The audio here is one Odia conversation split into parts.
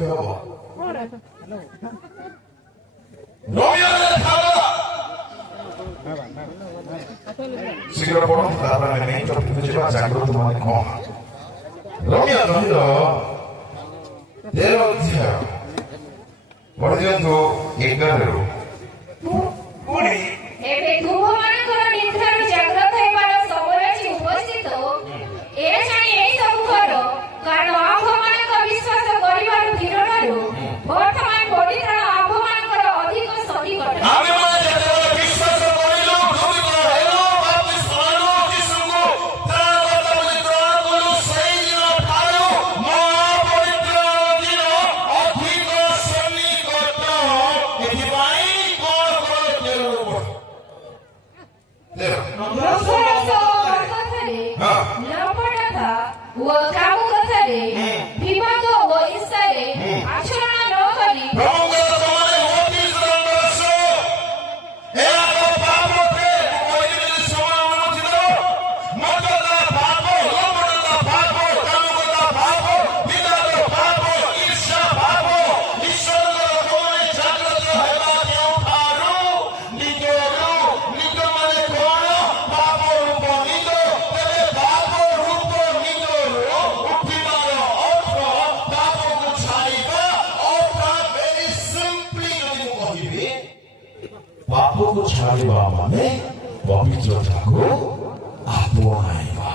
ଲକ୍ଷ୍ୟ ହବ ରୋମିଓରେ ଶୀଘ୍ର ପଢନ୍ତୁ ତାପରେ ଆମେ ନେଇ ଟପିକ୍ ଯିବା ଜାଗ୍ରତ ମାନେ କଣ ରୋମିଓ ରହିର 13 ଅଧ୍ୟାୟ ପଢିଦିଅନ୍ତୁ 11ରୁ ପୁଣି ଏବେ ତୁମମାନଙ୍କର ନିଦ୍ରାରୁ ଜାଗ୍ରତ ହେବାର ସମୟ ଆସି ଉପସ୍ଥିତ ଏ ଜାଣି ଏହି ସବୁ କର କାରଣ ଆମ୍ଭମାନଙ୍କ ବିଶ୍ୱାସ କରିବାରୁ ଦୃଢ଼ରୁ ବର୍ତ୍ତମାନ ପବିତ୍ର ଆମ୍ଭମାନଙ୍କର ଅଧିକ ସଠିକ ଅଟେ। ପାପକୁ ଛାଡ଼ିବା ମାନେ ପବିତ୍ରତାକୁ ଆପଣାଇବା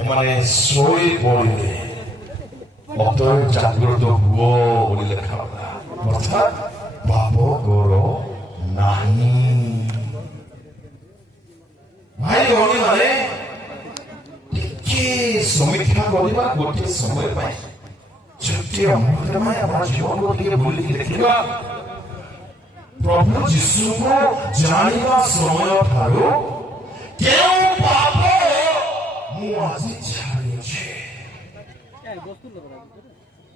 ଏମାନେ ଶୋଇ ପଡ଼ିଲେ ଅତଏବ ଜାଗ୍ରତ ହୁଅ ବୋଲି ଲେଖା ହେଲା ଅର୍ଥାତ୍ ପାପ କର ନାହିଁ। ଭାଇ ଭଉଣୀମାନେ ଟିକେ ସମୀକ୍ଷା କରିବା ଗୋଟିଏ ସମୟ ପାଇଁ ଛୋଟିଆ ମୁହୂର୍ତ୍ତ ପାଇଁ ଆମ ଜୀବନକୁ ଟିକେ ବୁଲିକି ଦେଖିବା ପ୍ରଭୁ ଯୀଶୁଙ୍କୁ ଜାଣିବା ସମୟ ଠାରୁ କେଉଁ ପାପ ମୁଁ ଆଜି ଛାଡ଼ିଛି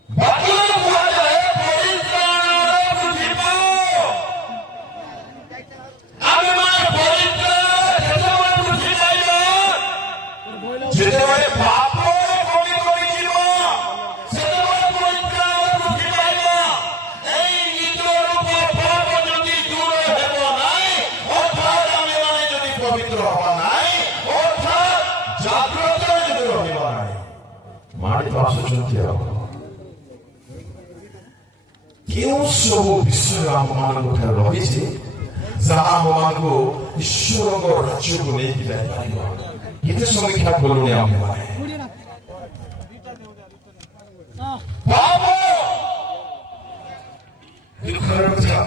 ବାକ୍ୟରେ କୁହାଯାଏ ପରିତ୍ରାଣକୁ ଯିବ ଆମେମାନେ ପରିତ୍ରାଣ ଯେତେବେଳେ ବୃଦ୍ଧି ପାଇବା ଯେତେବେଳେ ପାପ କମି କମିଯିବ ସେତେବେଳେ ପରିତ୍ରାଣ ବୃଦ୍ଧି ପାଇବା ଏଇ ନିତ୍ୟରୁ ପାପ ଯଦି ଦୂର ହେବ ନାହିଁ ଅର୍ଥାତ୍ ଆମେମାନେ ଯଦି ପବିତ୍ର ହବା ନାହିଁ ଅର୍ଥାତ୍ ଜାଗ୍ରତ ଯଦି ରହିବା ନାହିଁ ମାଡ଼ି ତ ଆସୁଛନ୍ତି ଆଉ କେଉଁ ସବୁ ବିଷୟ ଆମମାନଙ୍କ ଠାରେ ରହିଛି ଯାହା ଆମମାନଙ୍କୁ ଈଶ୍ୱରଙ୍କ ରାଜ୍ୟକୁ ନେଇକି ଯାଇପାରିବ କେତେ ସମୀକ୍ଷା କଲୁଣି ଆମେମାନେ ପାପ ଦୁଃଖର କଥା